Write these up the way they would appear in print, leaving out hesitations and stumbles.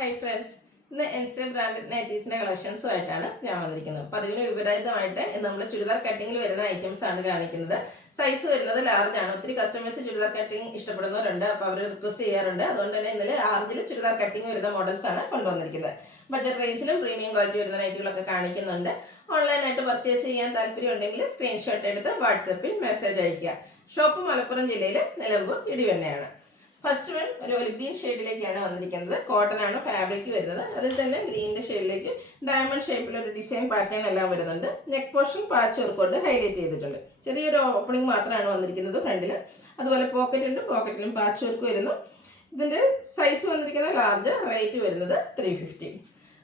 Hi friends, ഇന്ന് എൻസെ brand നൈറ്റീസിന്റെ കളക്ഷൻസുമായിട്ടാണ് ഞാൻ വന്നിരിക്കുന്നത്. പതിവിന് വിപരീതമായിട്ട് നമ്മൾ ചുരിദാർ കട്ടിങ്ങിൽ വരുന്ന ഐറ്റംസ് ആണ് കാണിക്കുന്നത്. സൈസ് വരുന്നത് ലാർജ് ആണ്. ഒത്തിരി കസ്റ്റമേഴ്സ് ചുരിദാർ കട്ടിങ് ഇഷ്ടപ്പെടുന്നവരുണ്ട്, അപ്പോൾ അവർ റിക്വസ്റ്റ് ചെയ്യാറുണ്ട്. അതുകൊണ്ട് തന്നെ ഇന്നലെ ലാർജിൽ ചുരിദാർ കട്ടിങ് വരുന്ന മോഡൽസ് ആണ് കൊണ്ടുവന്നിരിക്കുന്നത്. ബഡ്ജറ്റ് റേഞ്ചിലും പ്രീമിയം ക്വാളിറ്റി വരുന്ന നൈറ്റുകളൊക്കെ കാണിക്കുന്നുണ്ട്. ഓൺലൈനായിട്ട് പർച്ചേസ് ചെയ്യാൻ താല്പര്യം ഉണ്ടെങ്കിൽ സ്ക്രീൻഷോട്ട് എടുത്ത് വാട്സപ്പിൽ മെസ്സേജ് അയയ്ക്കുക. ഷോപ്പ് മലപ്പുറം ജില്ലയിലെ നിലമ്പൂർ ഇടിവണ്ണയാണ്. ഫസ്റ്റ് വൺ ഒരു ഒലിവ് ഗ്രീൻ ഷെയ്ഡിലേക്കാണ് വന്നിരിക്കുന്നത്. കോട്ടൺ ആണ് ഫാബ്രിക് വരുന്നത്. അതിൽ തന്നെ ഗ്രീനിന്റെ ഷെയ്ഡിലേക്ക് ഡയമണ്ട് ഷേപ്പിലൊരു ഡിസൈൻ പാറ്റേൺ എല്ലാം വരുന്നുണ്ട്. നെക്ക് പോർഷൻ പാച്ച് വർക്ക് കൊണ്ട് ഹൈലൈറ്റ് ചെയ്തിട്ടുണ്ട്. ചെറിയൊരു ഓപ്പണിംഗ് മാത്രമാണ് വന്നിരിക്കുന്നത് ഫ്രണ്ടിൽ. അതുപോലെ പോക്കറ്റ് ഉണ്ട്, പോക്കറ്റിലും പാച്ച് വർക്ക് വരുന്നു. ഇതിന്റെ സൈസ് വന്നിരിക്കുന്നത് ലാർജ്, റേറ്റ് വരുന്നത് 350.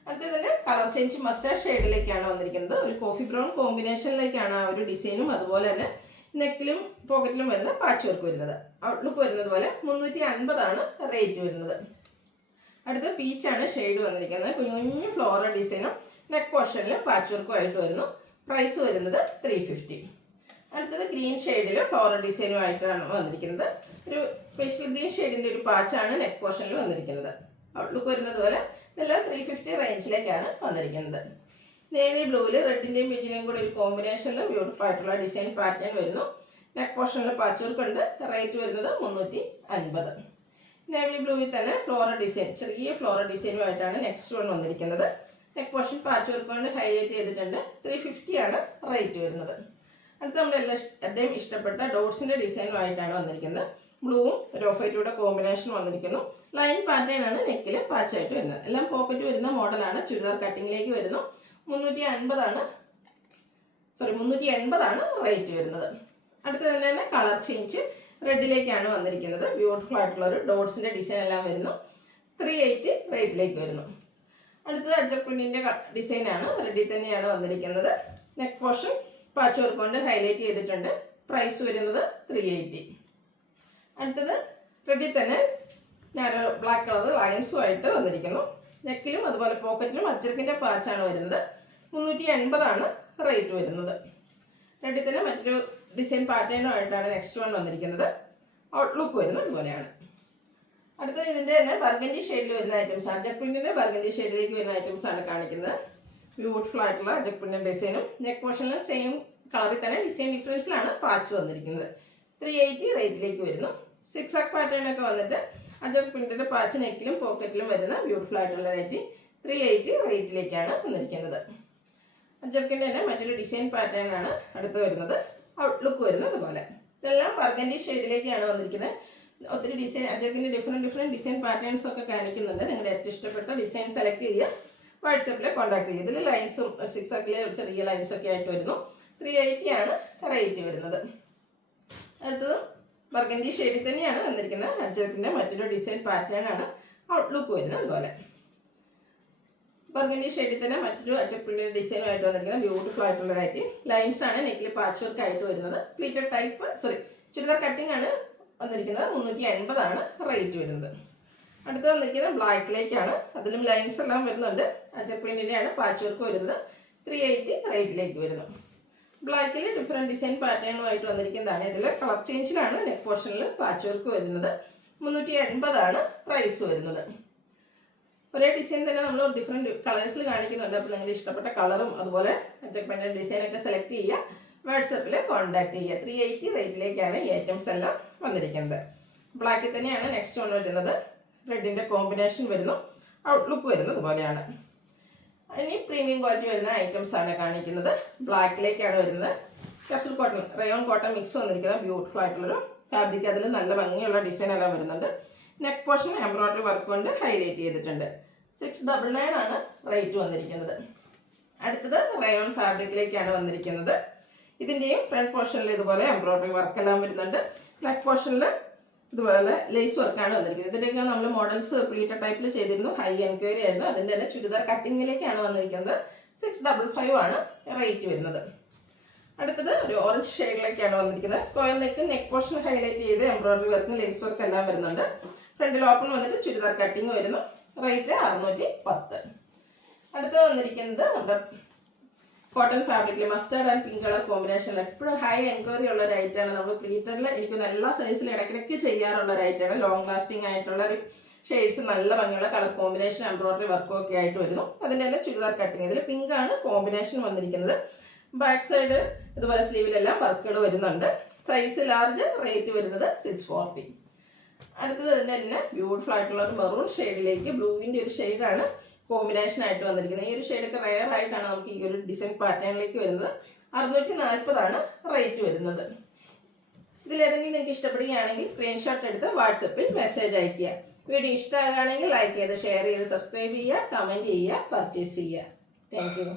അടുത്തത് തന്നെ കളർ ചേഞ്ച് മസ്റ്റാർഡ് ഷെയ്ഡിലേക്കാണ് വന്നിരിക്കുന്നത്. ഒരു കോഫി ബ്രൗൺ കോമ്പിനേഷനിലേക്കാണ് ആ ഒരു ഡിസൈനും അതുപോലെ തന്നെ നെക്കിലും പോക്കറ്റിലും വരുന്ന പാച്ച് വർക്ക് വരുന്നത്. ഔട്ട്ലുക്ക് വരുന്നത് പോലെ 350 റേറ്റ് വരുന്നത്. അടുത്ത പീച്ചാണ് ഷെയ്ഡ് വന്നിരിക്കുന്നത്. കുഞ്ഞു കുഞ്ഞു ഫ്ലോറൽ ഡിസൈനും നെക്ക് പോർഷനിൽ പാച്ച് വർക്കും ആയിട്ട് വരുന്നു. പ്രൈസ് വരുന്നത് 350. അടുത്തത് ഗ്രീൻ ഷെയ്ഡിൽ ഫ്ലോറൽ ഡിസൈനും ആയിട്ടാണ് വന്നിരിക്കുന്നത്. ഒരു സ്പെഷ്യൽ ഗ്രീൻ ഷെയ്ഡിൻ്റെ ഒരു പാച്ചാണ് നെക്ക് പോർഷനിൽ വന്നിരിക്കുന്നത്. ഔട്ട്ലുക്ക് വരുന്നത് പോലെ ഇതെല്ലാം 350 റേഞ്ചിലേക്കാണ് വന്നിരിക്കുന്നത്. നേവി ബ്ലൂവിൽ റെഡിൻ്റെയും പീച്ചിൻ്റെയും കൂടി ഒരു കോമ്പിനേഷനിൽ ബ്യൂട്ടിഫുൾ ആയിട്ടുള്ള ഡിസൈൻ പാറ്റേൺ വരുന്നു. നെക്ക് പോർഷനിൽ പാച്ച് വർക്ക് ഉണ്ട്. റേറ്റ് വരുന്നത് 350. നേവി ബ്ലൂവിൽ തന്നെ ഫ്ലോറൽ ഡിസൈൻ, ചെറിയ ഫ്ലോറൽ ഡിസൈനുമായിട്ടാണ് നെക്സ്റ്റ് വൺ വന്നിരിക്കുന്നത്. നെക്ക് പോർഷൻ പാച്ച് വർക്ക് കൊണ്ട് ഹൈലൈറ്റ് ചെയ്തിട്ടുണ്ട്. 350 റേറ്റ് വരുന്നത്. അടുത്ത് നമ്മുടെ എല്ലാവരുടെയും ഇഷ്ടപ്പെട്ട ഡോട്ട്സിൻ്റെ ഡിസൈനുമായിട്ടാണ് വന്നിരിക്കുന്നത്. ബ്ലൂവും ഒരു ഓഫ് വൈറ്റൂടെ കോമ്പിനേഷൻ വന്നിരിക്കുന്നു. ലൈൻ പാറ്റേൺ ആണ് നെക്കിൽ പാച്ചായിട്ട് വരുന്നത്. എല്ലാം പോക്കറ്റ് വരുന്ന മോഡലാണ്. ചുരിദാർ കട്ടിങ്ങിലേക്ക് വരുന്നു. 380 റേറ്റ് വരുന്നത്. അടുത്തത് തന്നെ കളർ ചേഞ്ച് റെഡിലേക്കാണ് വന്നിരിക്കുന്നത്. ബ്യൂട്ടിഫുൾ ആയിട്ടുള്ള ഒരു ഡോട്ട്സിൻ്റെ ഡിസൈൻ എല്ലാം വരുന്നു. 380 റേറ്റിലേക്ക് വരുന്നു. അടുത്തത് അജർ പ്രിന്റിൻ്റെ ഡിസൈനാണ്. റെഡിൽ തന്നെയാണ് വന്നിരിക്കുന്നത്. നെക്ക് പോർഷൻ പാച്ച് വർക്ക് കൊണ്ട് ഹൈലൈറ്റ് ചെയ്തിട്ടുണ്ട്. പ്രൈസ് വരുന്നത് 380. അടുത്തത് റെഡിൽ തന്നെ നാരോ ബ്ലാക്ക് കളർ ലൈൻസും ആയിട്ട് വന്നിരിക്കുന്നു. നെക്കിലും അതുപോലെ പോക്കറ്റിലും അജർക്കിൻ്റെ പാച്ചാണ് വരുന്നത്. 380 റേറ്റ് വരുന്നത്. റെഡിൽ തന്നെ മറ്റൊരു ഡിസൈൻ പാറ്റേണുമായിട്ടാണ് നെക്സ്റ്റ് വൺ വന്നിരിക്കുന്നത്. ഔട്ട്ലുക്ക് വരുന്നത് ഇതുപോലെയാണ്. അടുത്തത് ഇതിൻ്റെ തന്നെ ബർഗൻഡി ഷെയ്ഡിൽ വരുന്ന ഐറ്റംസ്, അജക് പ്രിന്റിൻ്റെ ബർഗൻഡി ഷെയ്ഡിലേക്ക് വരുന്ന ഐറ്റംസ് ആണ് കാണിക്കുന്നത്. ബ്യൂട്ടിഫുൾ ആയിട്ടുള്ള അജക് പ്രിന്റിൻ്റെ ഡിസൈനും നെക്ക് പോർഷനിലും സെയിം കളറിൽ തന്നെ ഡിസൈൻ ഡിഫറൻസിലാണ് പാച്ച് വന്നിരിക്കുന്നത്. 380 റേറ്റിലേക്ക് വരുന്നു. 6 പാറ്റേൺ ഒക്കെ വന്നിട്ട് അജക് പ്രിന്റിൻ്റെ പാച്ച് നെക്കിലും പോക്കറ്റിലും വരുന്ന ബ്യൂട്ടിഫുൾ ആയിട്ടുള്ള റേറ്റ് 380 റേറ്റിലേക്കാണ് വന്നിരിക്കുന്നത്. അജർക്കിൻ്റെ തന്നെ മറ്റൊരു ഡിസൈൻ പാറ്റേൺ ആണ് അടുത്ത് വരുന്നത്. ഔട്ട്ലുക്ക് വരുന്നത് ഇതുപോലെ. ഇതെല്ലാം ബർഗൻഡി ഷെയ്ഡിലേക്കാണ് വന്നിരിക്കുന്നത്. ഒത്തിരി ഡിസൈൻ അജർക്കിൻ്റെ ഡിഫറെൻറ്റ് ഡിസൈൻ പാറ്റേൺസ് ഒക്കെ കാണിക്കുന്നുണ്ട്. നിങ്ങളുടെ ഏറ്റവും ഇഷ്ടപ്പെട്ട ഡിസൈൻ സെലക്ട് ചെയ്യുക, വാട്സപ്പിൽ കോൺടാക്ട് ചെയ്യുക. ഇതിൽ ലൈൻസും 6 ചെറിയ ലൈൻസൊക്കെ ആയിട്ട് വരുന്നു. 380 റേറ്റ് വരുന്നത്. അടുത്തതും ബർഗൻഡി ഷെയ്ഡിൽ തന്നെയാണ് വന്നിരിക്കുന്നത്. അജർക്കിൻ്റെ മറ്റൊരു ഡിസൈൻ പാറ്റേൺ ആണ്. ഔട്ട്ലുക്ക് വരുന്നത് അതുപോലെ. ബർഗൻഡി ഷെയ്ഡിൽ തന്നെ മറ്റൊരു അജക് പ്രിന്റിൻ്റെ ഡിസൈനുമായിട്ട് വന്നിരിക്കുന്നത്. ബ്യൂട്ടിഫുൾ ആയിട്ടുള്ള റൈറ്റ് ലൈൻസ് ആണ് നെക്കിൽ പാച്ച് വർക്ക് ആയിട്ട് വരുന്നത്. പ്ലീറ്റഡ് ടൈപ്പ് ചുരിദാർ കട്ടിംഗ് ആണ് വന്നിരിക്കുന്നത്. 380 റേറ്റ് വരുന്നത്. അടുത്ത് വന്നിരിക്കുന്നത് ബ്ലാക്കിലേക്കാണ്. അതിലും ലൈൻസ് എല്ലാം വരുന്നുണ്ട്. അജക് പ്രിന്റിൻ്റെയാണ് പാച്ച് വർക്ക് വരുന്നത്. 380 റേറ്റിലേക്ക് വരുന്നു. ബ്ലാക്കിൽ ഡിഫറെൻറ്റ് ഡിസൈൻ പാറ്റേണുമായിട്ട് വന്നിരിക്കുന്നതാണ്. ഇതിൽ കളർ ചേഞ്ചിലാണ് നെക്ക് പോർഷനിൽ പാച്ച് വർക്ക് വരുന്നത്. 380 പ്രൈസ് വരുന്നത്. ഒരേ ഡിസൈൻ തന്നെ നമ്മൾ ഡിഫറെൻറ്റ് കളേഴ്സിൽ കാണിക്കുന്നുണ്ട്. അപ്പോൾ നിങ്ങളുടെ ഇഷ്ടപ്പെട്ട കളറും അതുപോലെ അജക് പ്രിന്റിൻ്റെ ഡിസൈനൊക്കെ സെലക്ട് ചെയ്യുക, വാട്സപ്പിൽ കോൺടാക്ട് ചെയ്യുക. 380 റേറ്റിലേക്കാണ് ഈ ഐറ്റംസ് എല്ലാം വന്നിരിക്കുന്നത്. ബ്ലാക്കിൽ തന്നെയാണ് നെക്സ്റ്റ് വൺ വരുന്നത്. റെഡിൻ്റെ കോമ്പിനേഷൻ വരുന്നു. ഔട്ട്ലുക്ക് വരുന്നത് ഇതുപോലെയാണ്. ഇനി പ്രീമിയം ക്വാളിറ്റി വരുന്ന ഐറ്റംസ് ആണ് കാണിക്കുന്നത്. ബ്ലാക്കിലേക്കാണ് വരുന്നത്. Capsule cotton, rayon cotton mix വന്നിരിക്കുന്നത്. ബ്യൂട്ടിഫുൾ ആയിട്ടുള്ളൊരു ഫാബ്രിക്. അതിൽ നല്ല ഭംഗിയുള്ള ഡിസൈൻ എല്ലാം വരുന്നുണ്ട്. നെക്ക് പോർഷൻ എംബ്രോയിഡറി വർക്ക് കൊണ്ട് ഹൈലൈറ്റ് ചെയ്തിട്ടുണ്ട്. 699 റേറ്റ് വന്നിരിക്കുന്നത്. അടുത്തത് റയോൺ ഫാബ്രിക്കിലേക്കാണ് വന്നിരിക്കുന്നത്. ഇതിൻ്റെയും ഫ്രണ്ട് പോർഷനിൽ ഇതുപോലെ എംബ്രോയിഡറി വർക്കെല്ലാം വരുന്നുണ്ട്. നെക്ക് പോർഷനിൽ ഇതുപോലെ ലേസ് വർക്കാണ് വന്നിരിക്കുന്നത്. ഇതിൻ്റെയൊക്കെ നമ്മൾ മോഡൽസ് പ്ലീറ്റഡ് ടൈപ്പിൽ ചെയ്തിരുന്നു. ഹൈ എൻക്വയറി ആയിരുന്നു. അതിൻ്റെ തന്നെ ചുരിദാർ കട്ടിങ്ങിലേക്കാണ് വന്നിരിക്കുന്നത്. 655 റേറ്റ് വരുന്നത്. അടുത്തത് ഒരു ഓറഞ്ച് ഷെയ്ഡിലേക്കാണ് വന്നിരിക്കുന്നത്. സ്ക്വയർ നെക്ക് പോർഷൻ ഹൈലൈറ്റ് ചെയ്ത് എംബ്രോയിഡറി വർക്കും ലേസ് വർക്ക് എല്ലാം വരുന്നുണ്ട്. ഫ്രണ്ടിൽ ഓപ്പൺ വന്നിട്ട് ചുരിദാർ കട്ടിങ് വരുന്നു. റേറ്റ് 610. അടുത്ത് വന്നിരിക്കുന്നത് നമ്മുടെ കോട്ടൺ ഫാബ്രിക്കിൽ മസ്റ്റാർഡ് ആൻഡ് പിങ്ക് കളർ കോമ്പിനേഷനിൽ എപ്പോഴും ഹൈ എൻക്വയറി ഉള്ള ഒരു ഐറ്റമാണ്. നമ്മൾ പ്ലീറ്ററിൽ എനിക്ക് എല്ലാ സൈസിലും ഇടയ്ക്കിടയ്ക്ക് ചെയ്യാറുള്ള ഒരു ഐറ്റമാണ്. ലോങ് ലാസ്റ്റിംഗ് ആയിട്ടുള്ള ഒരു ഷെയ്ഡ്സ് നല്ല ഭംഗിയുള്ള കളർ കോമ്പിനേഷൻ എംബ്രോയിഡറി വർക്കും ഒക്കെ ആയിട്ട് വരുന്നു. അതിൻ്റെ തന്നെ ചുരിദാർ കട്ടിങ്. ഇതിൽ പിങ്ക് ആണ് കോമ്പിനേഷൻ വന്നിരിക്കുന്നത്. ബാക്ക് സൈഡ് ഇതുപോലെ സ്ലീവിലെല്ലാം വർക്കുകൾ വരുന്നുണ്ട്. സൈസ് ലാർജ്, റേറ്റ് വരുന്നത് 640. അടുത്തത് തന്നെ ബ്യൂട്ടിഫുൾ ആയിട്ടുള്ള ഒരു മെറൂൺ ഷെയ്ഡിലേക്ക് ബ്ലൂവിൻ്റെ ഒരു ഷെയ്ഡാണ് കോമ്പിനേഷൻ ആയിട്ട് വന്നിരിക്കുന്നത്. ഈ ഒരു ഷെയ്ഡൊക്കെ റെയർ ആയിട്ടാണ് നമുക്ക് ഈ ഒരു ഡിസൈൻ പാറ്റേണിലേക്ക് വരുന്നത്. 640 റേറ്റ് വരുന്നത്. ഇതിലേതെങ്കിലും നിങ്ങൾക്ക് ഇഷ്ടപ്പെടുകയാണെങ്കിൽ സ്ക്രീൻഷോട്ട് എടുത്ത് വാട്സപ്പിൽ മെസ്സേജ് അയയ്ക്കുക. വീഡിയോ ഇഷ്ടമാകുകയാണെങ്കിൽ ലൈക്ക് ചെയ്ത് ഷെയർ ചെയ്ത് സബ്സ്ക്രൈബ് ചെയ്യുക, കമൻറ്റ് ചെയ്യുക, പർച്ചേസ് ചെയ്യുക. Thank you.